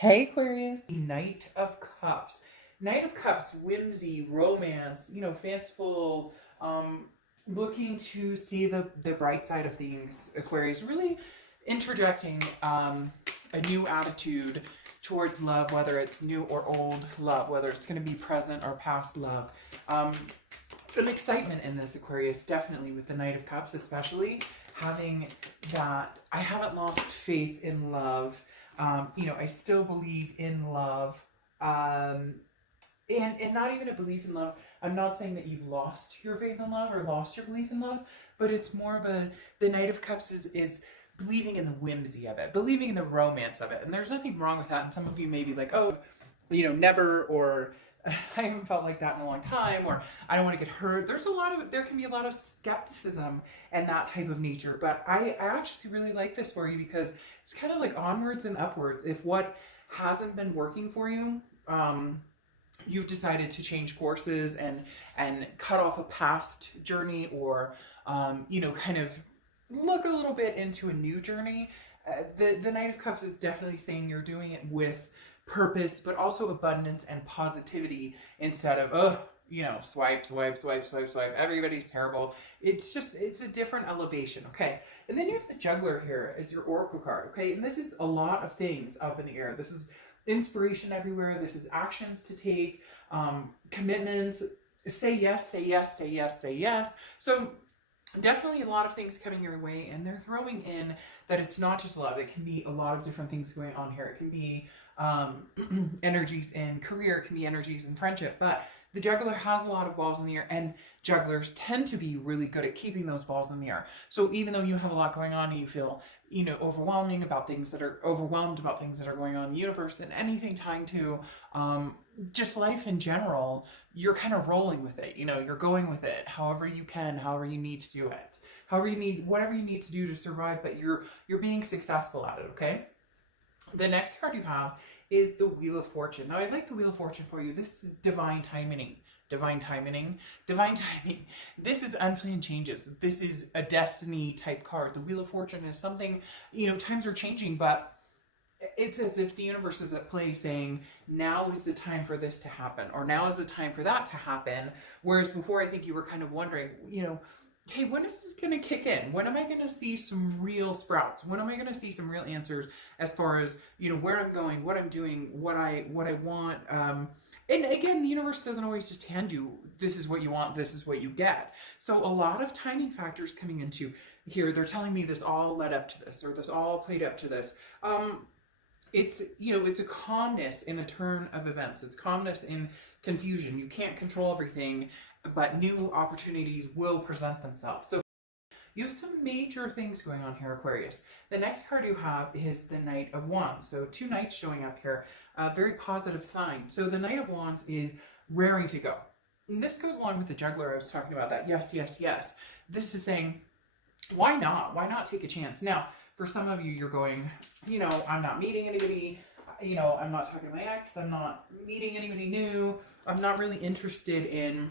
Hey Aquarius, Knight of Cups. Knight of Cups, whimsy, romance, fanciful, looking to see the bright side of things, Aquarius. Really interjecting a new attitude towards love, whether it's new or old love, whether it's going to be present or past love. Um, an excitement in this, Aquarius, definitely with the Knight of Cups, especially having that I haven't lost faith in love. I still believe in love. Um, and not even a belief in love. I'm not saying that you've lost your faith in love or lost your belief in love, but it's more of the Knight of Cups is believing in the whimsy of it, believing in the romance of it. And there's nothing wrong with that. And some of you may be like, oh, never, or I haven't felt like that in a long time, or I don't want to get hurt. There can be a lot of skepticism and that type of nature. But I actually really like this for you because it's kind of like onwards and upwards. If what hasn't been working for you, you've decided to change courses and cut off a past journey, or kind of look a little bit into a new journey. The Knight of Cups is definitely saying you're doing it with purpose, but also abundance and positivity, instead of swipe, swipe, swipe, swipe, swipe, everybody's terrible. It's a different elevation. Okay, and then you have the Juggler here as your oracle card. Okay, and this is a lot of things up in the air. This is inspiration everywhere. This is actions to take, commitments. Say yes, say yes, say yes, say yes. So definitely a lot of things coming your way, and they're throwing in that it's not just love. It can be a lot of different things going on here. It can be energies in career, it can be energies in friendship, but the Juggler has a lot of balls in the air, and jugglers tend to be really good at keeping those balls in the air. So even though you have a lot going on and you feel overwhelmed about things that are going on in the universe, and anything tying to just life in general, you're kind of rolling with it. You're going with it however you can, however you need to do it, whatever you need to do to survive, but you're being successful at it. Okay, the next card you have is the Wheel of Fortune. Now, I like the Wheel of Fortune for you. This is divine timing. Divine timing. Divine timing. This is unplanned changes. This is a destiny type card. The Wheel of Fortune is something, times are changing, but it's as if the universe is at play saying, now is the time for this to happen, or now is the time for that to happen. Whereas before, I think you were kind of wondering, hey, when is this going to kick in? When am I going to see some real sprouts? When am I going to see some real answers as far as, where I'm going, what I'm doing, what I want? And again, the universe doesn't always just hand you, this is what you want, this is what you get. So a lot of timing factors coming into here. They're telling me this all led up to this, or this all played up to this. It's a calmness in a turn of events. It's calmness in confusion. You can't control everything, but new opportunities will present themselves. So you have some major things going on here, Aquarius. The next card you have is the Knight of Wands. So two knights showing up here, a very positive sign. So the Knight of Wands is raring to go. And this goes along with the Juggler I was talking about, that yes, yes, yes. This is saying, why not? Why not take a chance? Now, for some of you, you're going, I'm not meeting anybody. I'm not talking to my ex. I'm not meeting anybody new. I'm not really interested in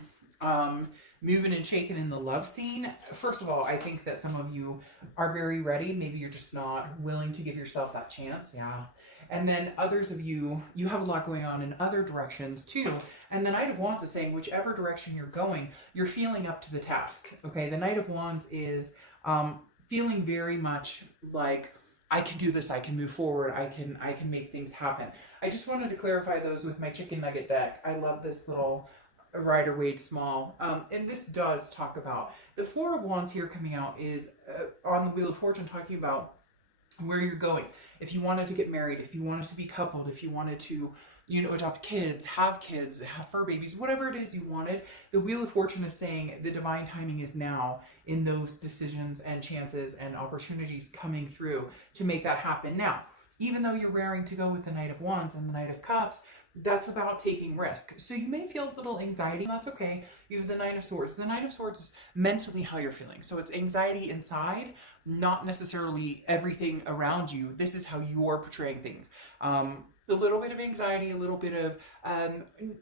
moving and shaking in the love scene. First of all, I think that some of you are very ready. Maybe you're just not willing to give yourself that chance. Yeah. And then others of you, you have a lot going on in other directions too. And the Knight of Wands is saying, whichever direction you're going, you're feeling up to the task. Okay. The Knight of Wands is feeling very much like, I can do this, I can move forward, I can make things happen. I just wanted to clarify those with my chicken nugget deck. I love this little Rider-Waite Small. And this does talk about, the Four of Wands here coming out is on the Wheel of Fortune, talking about where you're going. If you wanted to get married, if you wanted to be coupled, if you wanted to, adopt kids, have fur babies, whatever it is you wanted, the Wheel of Fortune is saying the divine timing is now in those decisions and chances and opportunities coming through to make that happen. Now, even though you're raring to go with the Knight of Wands and the Knight of Cups, that's about taking risk. So you may feel a little anxiety. That's okay. You have the Knight of Swords. The Knight of Swords is mentally how you're feeling. So it's anxiety inside, not necessarily everything around you. This is how you're portraying things. A little bit of anxiety, a little bit of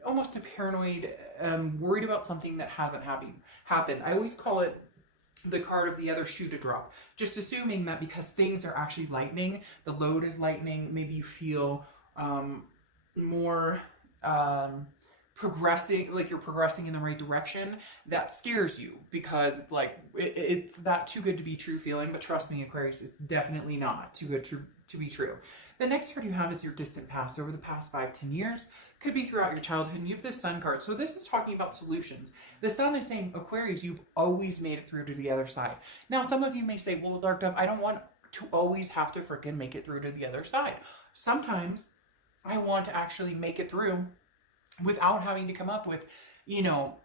almost a paranoid, worried about something that hasn't happened. I always call it the card of the other shoe to drop. Just assuming that because things are actually lightening, the load is lightening, maybe you feel more progressing, like you're progressing in the right direction, that scares you because it's like it's that too good to be true feeling. But trust me, Aquarius, it's definitely not too good to be true. The next card you have is your distant past, over the past 5-10 years. Could be throughout your childhood. And you have the Sun card. So this is talking about solutions. The Sun is saying, Aquarius, you've always made it through to the other side. Now, some of you may say, well, Dark Dove, I don't want to always have to freaking make it through to the other side. Sometimes I want to actually make it through without having to come up with, you know,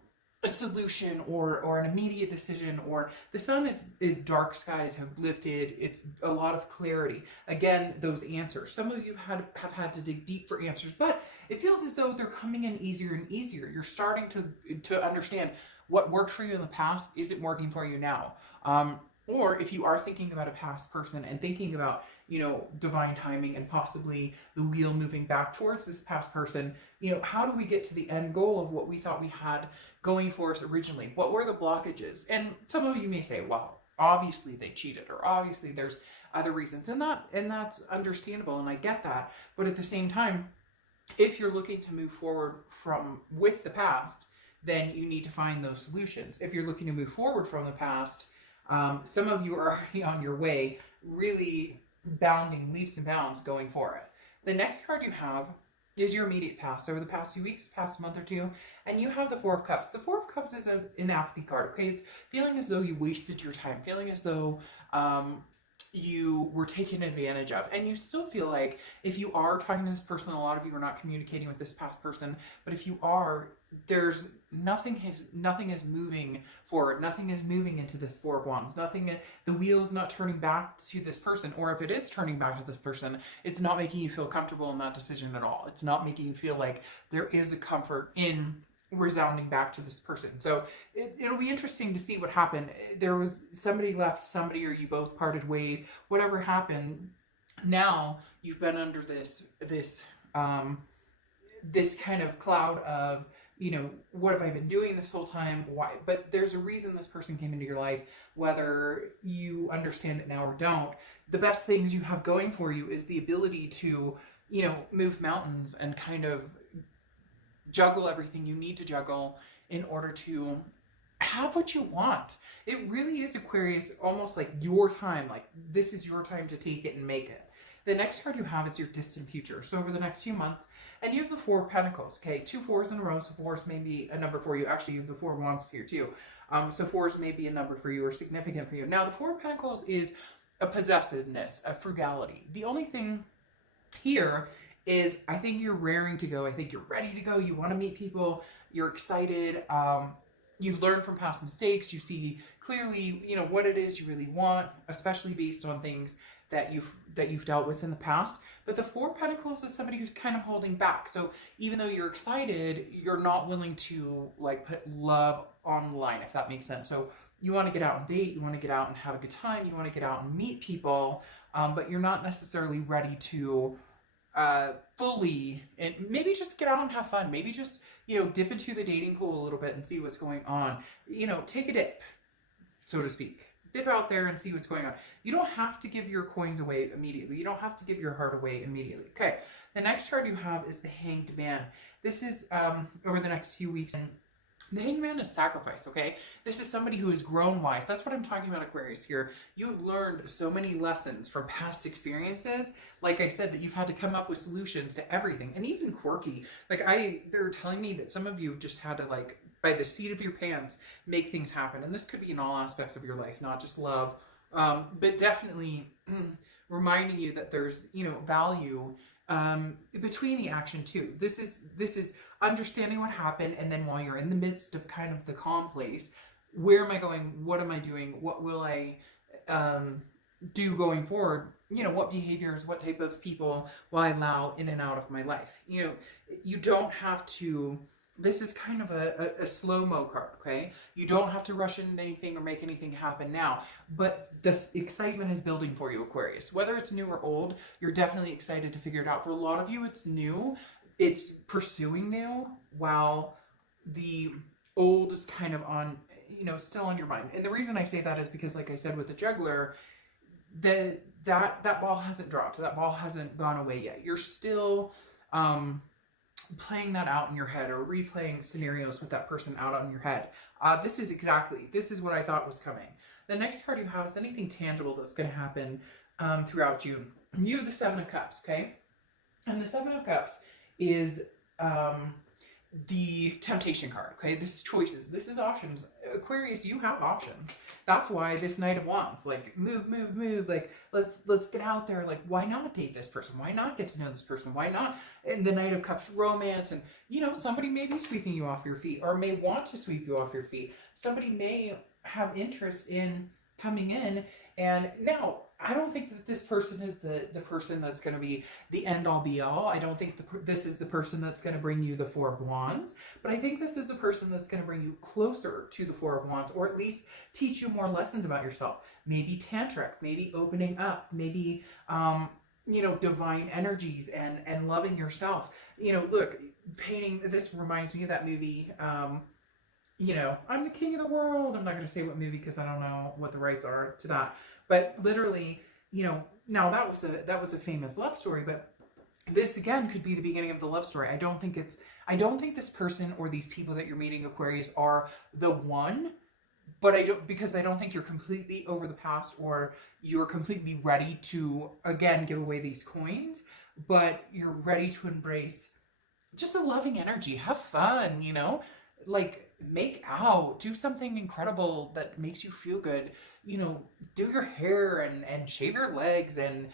a solution or an immediate decision. Or the Sun is dark skies have lifted. It's a lot of clarity. Again, those answers. Some of you have had to dig deep for answers, but it feels as though they're coming in easier and easier. You're starting to understand what worked for you in the past isn't working for you now. Or if you are thinking about a past person and thinking about, you know, divine timing and possibly the wheel moving back towards this past person, you know, how do we get to the end goal of what we thought we had going for us originally? What were the blockages? And some of you may say, well, obviously they cheated, or obviously there's other reasons, and that's understandable, and I get that. But at the same time, if you're looking to move forward with the past, then you need to find those solutions. If you're looking to move forward from the past, some of you are already on your way, really bounding leaps and bounds going for it. The next card you have is your immediate past, over the past few weeks, past month or two, and you have the Four of Cups. The Four of Cups is an apathy card, okay? It's feeling as though you wasted your time, feeling as though you were taken advantage of. And you still feel like if you are talking to this person, a lot of you are not communicating with this past person, but if you are, there's nothing is moving forward. Nothing is moving into this Four of Wands. The wheel is not turning back to this person, or if it is turning back to this person, it's not making you feel comfortable in that decision at all. It's not making you feel like there is a comfort in resounding back to this person. So it'll be interesting to see what happened. There was somebody left somebody, or you both parted ways, whatever happened. Now you've been under this kind of cloud of, you know, what have I been doing this whole time? Why? But there's a reason this person came into your life, whether you understand it now or don't. The best things you have going for you is the ability to, you know, move mountains and kind of juggle everything you need to juggle in order to have what you want. It really is, Aquarius, almost like your time. Like, this is your time to take it and make it. The next card you have is your distant future. So over the next few months, and you have the Four of Pentacles, okay? 2 4s in a row, so 4s may be a number for you. Actually, you have the Four of Wands here too. So 4s may be a number for you or significant for you. Now, the Four of Pentacles is a possessiveness, a frugality. The only thing here is I think you're raring to go. I think you're ready to go. You want to meet people. You're excited. You've learned from past mistakes. You see clearly, you know, what it is you really want, especially based on things that you've dealt with in the past. But the Four of Pentacles is somebody who's kind of holding back. So even though you're excited, you're not willing to like put love on the line, if that makes sense. So you want to get out and date, you want to get out and have a good time, you want to get out and meet people, but you're not necessarily ready to fully, and maybe just get out and have fun. Maybe just, you know, dip into the dating pool a little bit and see what's going on. You know, take a dip, so to speak. Dip out there and see what's going on. You don't have to give your coins away immediately. You don't have to give your heart away immediately. Okay, the next card you have is the Hanged Man. This is over the next few weeks. And the Hanged Man is sacrifice, okay? This is somebody who has grown wise. That's what I'm talking about, Aquarius, here. You've learned so many lessons from past experiences. Like I said, that you've had to come up with solutions to everything. And even quirky. Like, they're telling me that some of you have just had to, like, by the seat of your pants, make things happen. And this could be in all aspects of your life, not just love. But definitely reminding you that there's, you know, value between the action too. This is understanding what happened, and then while you're in the midst of kind of the calm place, where am I going? What am I doing? What will I do going forward? You know, what behaviors, what type of people will I allow in and out of my life? You know, you don't have to. This is kind of a slow-mo card, okay? You don't have to rush into anything or make anything happen now, but this excitement is building for you, Aquarius. Whether it's new or old, you're definitely excited to figure it out. For a lot of you, it's new. It's pursuing new, while the old is kind of on, you know, still on your mind. And the reason I say that is because, like I said, with the juggler, that ball hasn't dropped. That ball hasn't gone away yet. You're still playing that out in your head or replaying scenarios with that person out on your head. This is what I thought was coming. The next card you have is anything tangible that's going to happen throughout June. You have the Seven of Cups, okay? And the Seven of Cups is the temptation card, okay? This is choices. This is options. Aquarius, you have options. That's why this Knight of Wands, like move. Like let's get out there. Like, why not date this person? Why not get to know this person? Why not? And the Knight of Cups, romance, and somebody may be sweeping you off your feet or may want to sweep you off your feet. Somebody may have interest in coming in. And now, I don't think that this person is the person that's going to be the end-all be-all. I don't think this is the person that's going to bring you the Four of Wands. But I think this is the person that's going to bring you closer to the Four of Wands, or at least teach you more lessons about yourself. Maybe tantric, maybe opening up, maybe, divine energies and loving yourself. Look, painting, this reminds me of that movie, I'm the king of the world. I'm not going to say what movie because I don't know what the rights are to that. But literally, now that was a famous love story, but this again could be the beginning of the love story. I don't think this person or these people that you're meeting, Aquarius, are the one, but I don't think you're completely over the past or you're completely ready to, again, give away these coins, but you're ready to embrace just a loving energy. Have fun, like make out, do something incredible that makes you feel good, do your hair and shave your legs and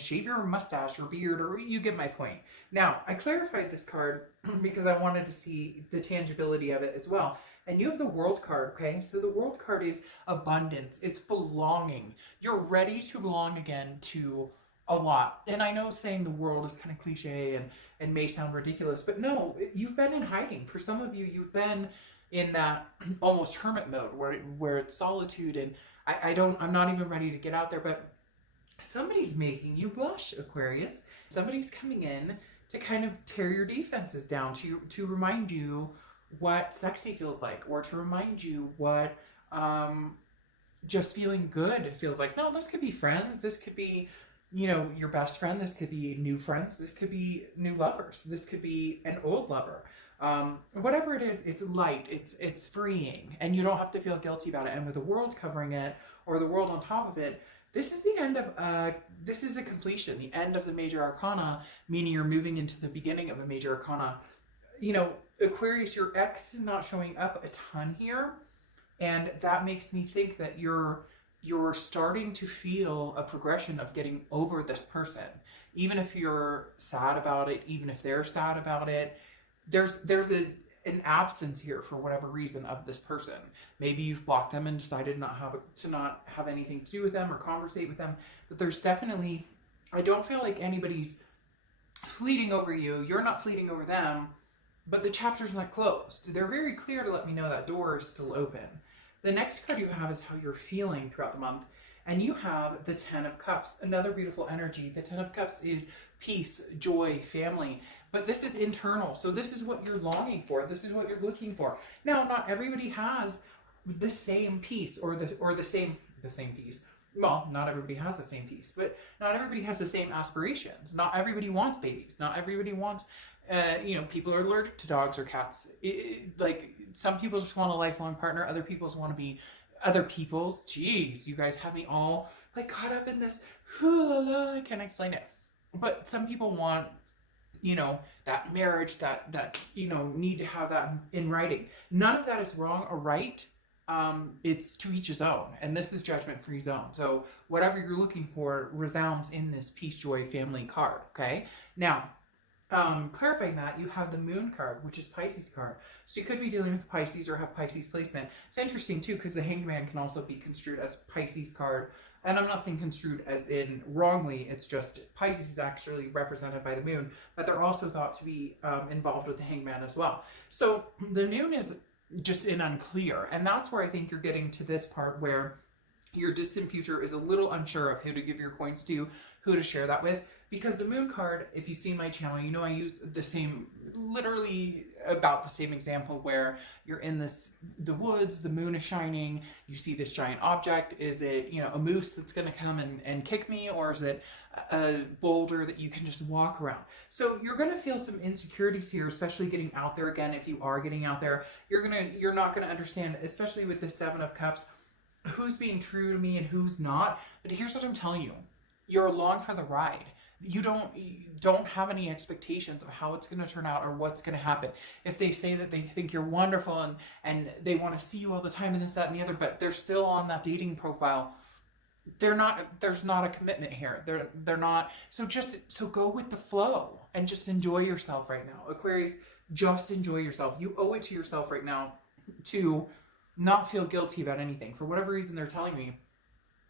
shave your mustache or beard, or you get my point. Now, I clarified this card because I wanted to see the tangibility of it as well. And you have the World card, okay? So the World card is abundance. It's belonging. You're ready to belong again to a lot. And I know saying the world is kind of cliche and may sound ridiculous, but no, you've been in hiding. For some of you, you've been in that almost hermit mode where it's solitude, and I'm not even ready to get out there, but somebody's making you blush, Aquarius. Somebody's coming in to kind of tear your defenses down, to remind you what sexy feels like, or to remind you what just feeling good feels like. No, this could be friends. This could be, your best friend. This could be new friends. This could be new lovers. This could be an old lover. Whatever it is, it's light, it's freeing, and you don't have to feel guilty about it. And with the World covering it, or the World on top of it, this is the end of, this is a completion, the end of the major arcana, meaning you're moving into the beginning of a major arcana. Aquarius, your ex is not showing up a ton here, and that makes me think that you're starting to feel a progression of getting over this person. Even if you're sad about it, even if they're sad about it, there's an absence here for whatever reason of this person. Maybe you've blocked them and decided not have anything to do with them or conversate with them. But there's definitely, I don't feel like anybody's fleeting over you. You're not fleeting over them, but the chapter's not closed. They're very clear to let me know that door is still open. The next card you have is how you're feeling throughout the month. And you have the Ten of Cups, another beautiful energy. The Ten of Cups is peace, joy, family. But this is internal. So this is what you're longing for. This is what you're looking for. Now, not everybody has the same peace or the same peace. Well, not everybody has the same peace, but not everybody has the same aspirations. Not everybody wants babies. Not everybody wants, people are allergic to dogs or cats. Like some people just want a lifelong partner. Other people want to be geez, you guys have me all like caught up in this, I can't explain it. But some people want, that marriage, that need to have that in writing. None of that is wrong or right. It's to each his own, and this is judgment-free zone. So whatever you're looking for resounds in this peace, joy, family card, okay? Now, clarifying that, you have the Moon card, which is Pisces card. So you could be dealing with Pisces or have Pisces placement. It's interesting too, because the Hanged Man can also be construed as Pisces card. And I'm not saying construed as in wrongly, it's just Pisces is actually represented by the Moon, but they're also thought to be involved with the Hanged Man as well. So the Moon is just in unclear. And that's where I think you're getting to this part where your distant future is a little unsure of who to give your coins to, who to share that with. Because the moon card, if you've seen my channel, you know I use the same, literally about the same example where you're in the woods, the moon is shining, you see this giant object. Is it, you know, a moose that's going to come and kick me, or is it a boulder that you can just walk around? So you're going to feel some insecurities here, especially getting out there. Again, if you are getting out there, you're not going to understand, especially with the Seven of Cups, who's being true to me and who's not. But here's what I'm telling you. You're along for the ride. You don't have any expectations of how it's going to turn out or what's going to happen. If they say that they think you're wonderful and they want to see you all the time and this, that, and the other, but they're still on that dating profile, there's not a commitment here. They're not. So go with the flow and just enjoy yourself right now. Aquarius, just enjoy yourself. You owe it to yourself right now to not feel guilty about anything. For whatever reason they're telling me,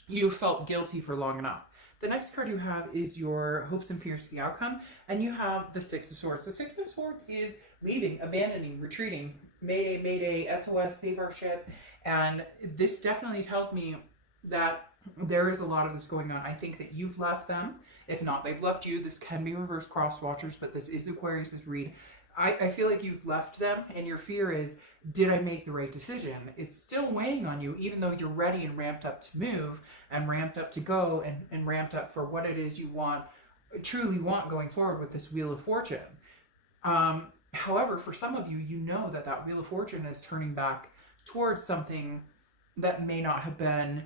you felt guilty for long enough. The next card you have is your hopes and fears to the outcome, and you have the Six of Swords. The Six of Swords is leaving, abandoning, retreating, mayday, mayday, SOS, save our ship. And this definitely tells me that there is a lot of this going on. I think that you've left them. If not, they've left you. This can be reverse cross watchers, but this is Aquarius's read. I feel like you've left them, and your fear is, did I make the right decision? It's still weighing on you, even though you're ready and ramped up to move and ramped up to go and ramped up for what it is you want, truly want going forward with this Wheel of Fortune. However, for some of you, you know that Wheel of Fortune is turning back towards something that may not have been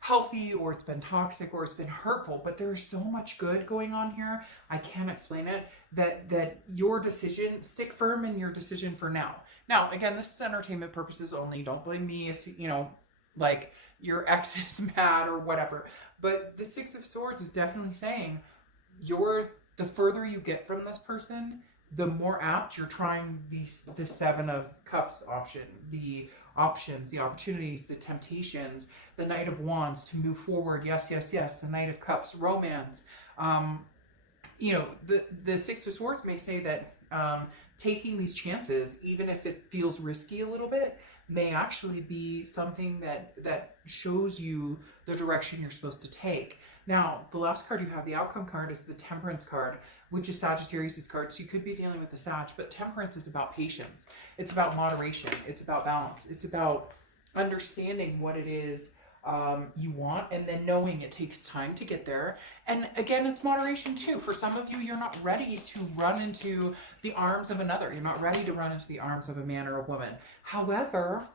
healthy, or it's been toxic, or it's been hurtful, but there's so much good going on here. I can't explain it. That your decision, stick firm in your decision for now. Now, again, this is entertainment purposes only. Don't blame me if, you know, like your ex is mad or whatever. But the Six of Swords is definitely saying the further you get from this person, the more apt you're trying the Seven of Cups option, the options, the opportunities, the temptations, the Knight of Wands to move forward. Yes, yes, yes. The Knight of Cups, romance. You know, the Six of Swords may say that taking these chances, even if it feels risky a little bit, may actually be something that shows you the direction you're supposed to take. Now, the last card you have, the outcome card, is the Temperance card, which is Sagittarius' card. So you could be dealing with the Sag, but Temperance is about patience. It's about moderation. It's about balance. It's about understanding what it is you want, and then knowing it takes time to get there. And again, it's moderation too. For some of you, you're not ready to run into the arms of another. You're not ready to run into the arms of a man or a woman. However,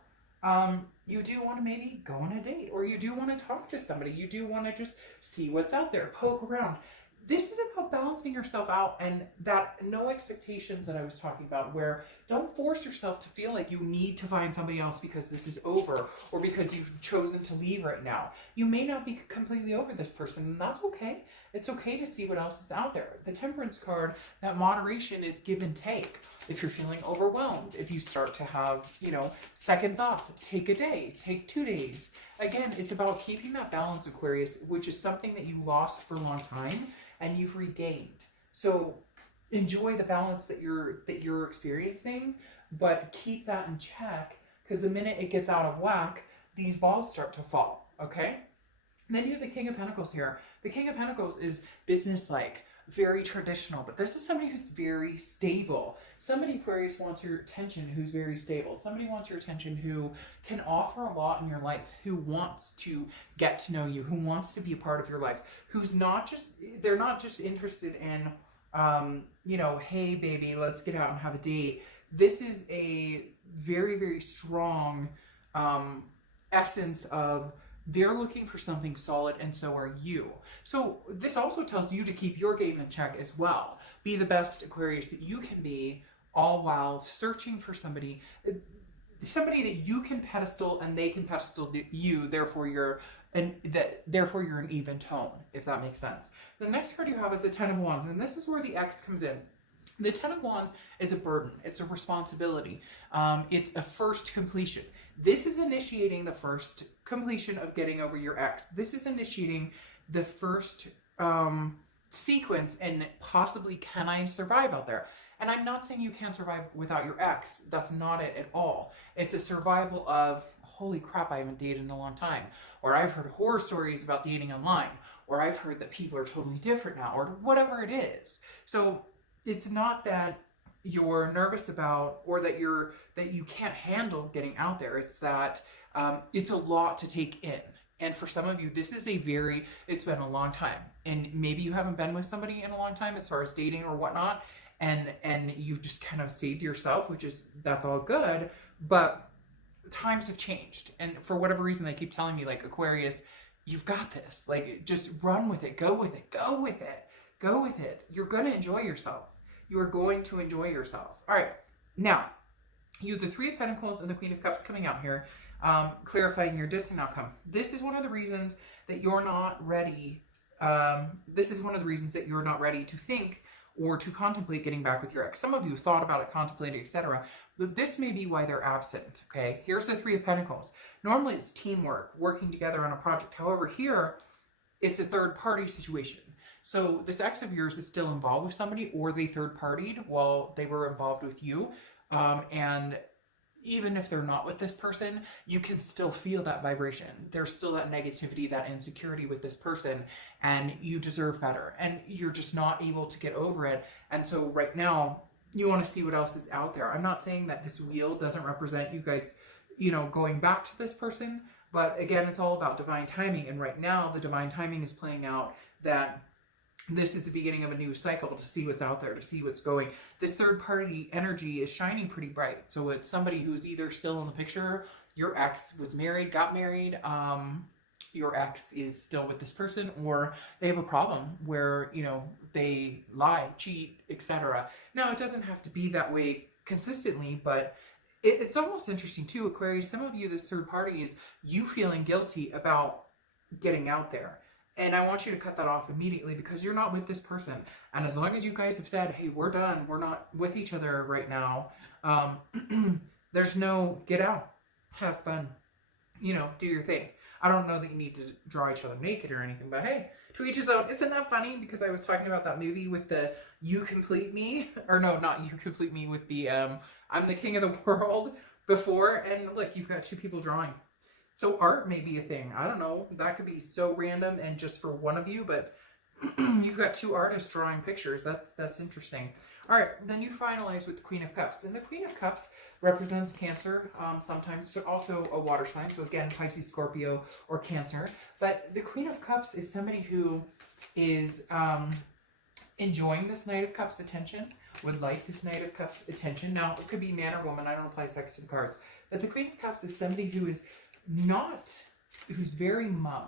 you do want to maybe go on a date, or you do want to talk to somebody. You do want to just see what's out there, poke around. This is about balancing yourself out, and that no expectations that I was talking about, where don't force yourself to feel like you need to find somebody else because this is over, or because you've chosen to leave right now. You may not be completely over this person, and that's okay. It's okay to see what else is out there. The Temperance card, that moderation is give and take. If you're feeling overwhelmed, if you start to have, you know, second thoughts, take a day, take 2 days. Again, it's about keeping that balance, Aquarius, which is something that you lost for a long time and you've regained. So enjoy the balance that you're experiencing, but keep that in check, because the minute it gets out of whack, these balls start to fall, okay? And then you have the King of Pentacles here. The King of Pentacles is businesslike, very traditional, but this is somebody who's very stable. Somebody, Aquarius, wants your attention who's very stable. Somebody wants your attention who can offer a lot in your life, who wants to get to know you, who wants to be a part of your life, who's not just, they're not just interested in, you know, hey baby, let's get out and have a date. This is a very, very strong essence of they're looking for something solid, and so are you. So this also tells you to keep your game in check as well. Be the best Aquarius that you can be, all while searching for somebody that you can pedestal and they can pedestal you. Therefore, you're an even tone, if that makes sense. The next card you have is the Ten of Wands, and this is where the X comes in. The Ten of Wands is a burden. It's a responsibility. It's a first completion. This is initiating the first completion of getting over your ex. This is initiating the first sequence, and possibly, can I survive out there? And I'm not saying you can't survive without your ex. That's not it at all. It's a survival of holy crap, I haven't dated in a long time. Or I've heard horror stories about dating online. Or I've heard that people are totally different now, or whatever it is. So it's not that you're nervous about, or that you can't handle getting out there. It's that it's a lot to take in. And for some of you, this is it's been a long time. And maybe you haven't been with somebody in a long time as far as dating or whatnot. And you've just kind of stayed to yourself, that's all good. But times have changed. And for whatever reason, they keep telling me, like, Aquarius, you've got this. Like, just run with it. Go with it. Go with it. Go with it. You're going to enjoy yourself. You are going to enjoy yourself. All right. Now, you have the Three of Pentacles and the Queen of Cups coming out here, clarifying your distant outcome. This is one of the reasons that you're not ready. This is one of the reasons that you're not ready to think or to contemplate getting back with your ex. Some of you have thought about it, contemplated, etc. But this may be why they're absent, okay? Here's the Three of Pentacles. Normally it's teamwork, working together on a project. However, here, it's a third-party situation. So this ex of yours is still involved with somebody, or they third-partied while they were involved with you. And even if they're not with this person, you can still feel that vibration. There's still that negativity, that insecurity with this person, and you deserve better. And you're just not able to get over it. And so right now, you want to see what else is out there. I'm not saying that this wheel doesn't represent you guys, going back to this person. But again, it's all about divine timing. And right now, the divine timing is playing out that this is the beginning of a new cycle, to see what's out there, to see what's going. This third party energy is shining pretty bright. So it's somebody who's either still in the picture, your ex was married, got married, your ex is still with this person, or they have a problem where, they lie, cheat, etc. Now, it doesn't have to be that way consistently, but it's almost interesting too, Aquarius. Some of you, this third party is you feeling guilty about getting out there. And I want you to cut that off immediately, because you're not with this person. And as long as you guys have said, hey, we're done, we're not with each other right now, there's no get out, have fun, do your thing. I don't know that you need to draw each other naked or anything, but hey, to each his own. Isn't that funny? Because I was talking about that movie with the You Complete Me, or no, not You Complete Me, with the I'm the King of the World before, and look, you've got two people drawing. So art may be a thing. I don't know. That could be so random and just for one of you, but you've got two artists drawing pictures. That's interesting. All right, then you finalize with the Queen of Cups. And the Queen of Cups represents Cancer sometimes, but also a water sign. So again, Pisces, Scorpio, or Cancer. But the Queen of Cups is somebody who is enjoying this Knight of Cups attention, would like this Knight of Cups attention. Now, it could be man or woman. I don't apply sex to the cards. But the Queen of Cups is somebody who's very mum.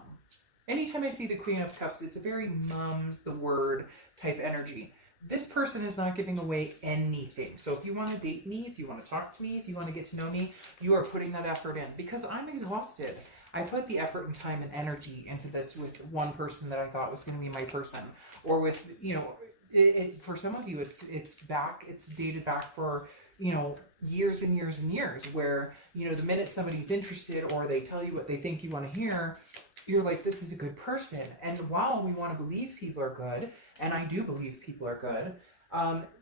Anytime I see the Queen of Cups, it's a very mum's the word type energy. This person is not giving away anything. So if you want to date me, if you want to talk to me, if you want to get to know me, you are putting that effort in, because I'm exhausted. I put the effort and time and energy into this with one person that I thought was going to be my person, or with, for some of you, it's dated back for, years and years and years, where, the minute somebody's interested or they tell you what they think you want to hear, you're like, this is a good person. And while we want to believe people are good, and I do believe people are good,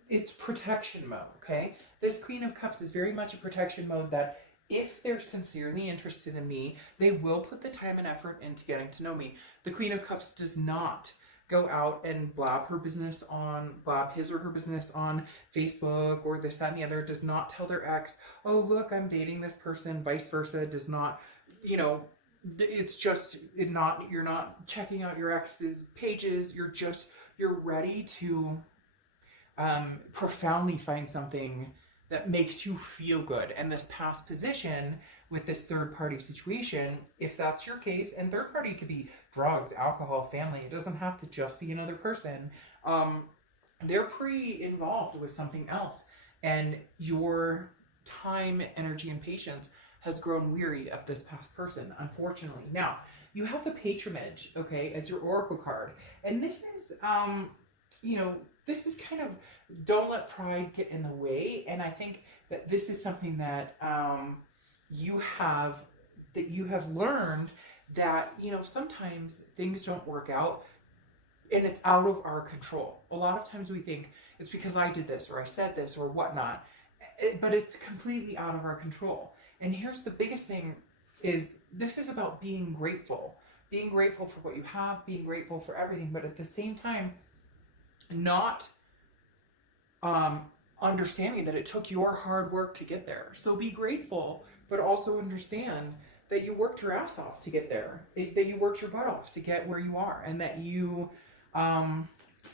it's protection mode, okay? This Queen of Cups is very much a protection mode, that if they're sincerely interested in me, they will put the time and effort into getting to know me. The Queen of Cups does not go out and blab his or her business on Facebook or this, that, and the other. Does not tell their ex, oh, look, I'm dating this person, vice versa. Does not, it's just you're not checking out your ex's pages. You're ready to profoundly find something that makes you feel good. And this past position with this third party situation, if that's your case, and third party could be drugs, alcohol, family, it doesn't have to just be another person, they're pre-involved with something else, and your time, energy, and patience has grown weary of this past person, unfortunately. Now, you have the Patronage, okay, as your Oracle card, and this is, this is kind of, don't let pride get in the way. And I think that this is something that you have learned, that, sometimes things don't work out and it's out of our control. A lot of times we think it's because I did this or I said this or whatnot, but it's completely out of our control. And here's the biggest thing is this is about being grateful. Being grateful for what you have, being grateful for everything, but at the same time, not understanding that it took your hard work to get there. So be grateful, but also understand that you worked your ass off to get there, that you worked your butt off to get where you are, and that you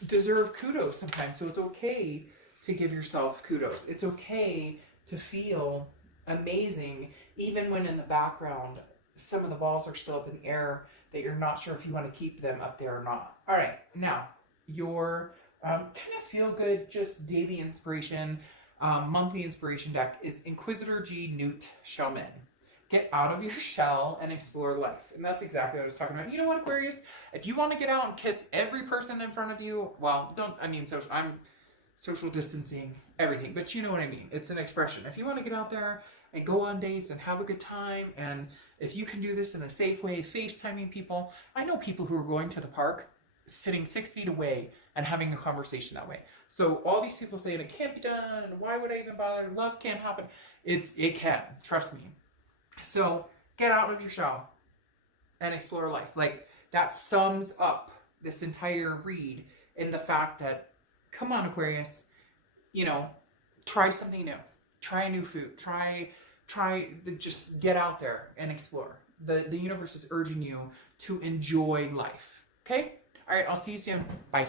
deserve kudos sometimes. So it's okay to give yourself kudos. It's okay to feel amazing, even when in the background some of the balls are still up in the air, that you're not sure if you want to keep them up there or not. All right, now your kind of feel good, just daily inspiration, monthly inspiration deck is Inquisitor G Newt Shellman. Get out of your shell and explore life. And that's exactly what I was talking about. You know what, Aquarius? If you want to get out and kiss every person in front of you, well, I'm social distancing, everything, but you know what I mean. It's an expression. If you want to get out there and go on dates and have a good time, and if you can do this in a safe way, FaceTiming people. I know people who are going to the park, sitting 6 feet away and having a conversation that way. So all these people saying it can't be done, and why would I even bother? Love can't happen. It can, trust me. So get out of your shell and explore life. Like, that sums up this entire read in the fact that, come on, Aquarius, try something new. Try a new food. Just get out there and explore. The universe is urging you to enjoy life. Okay? All right, I'll see you soon. Bye.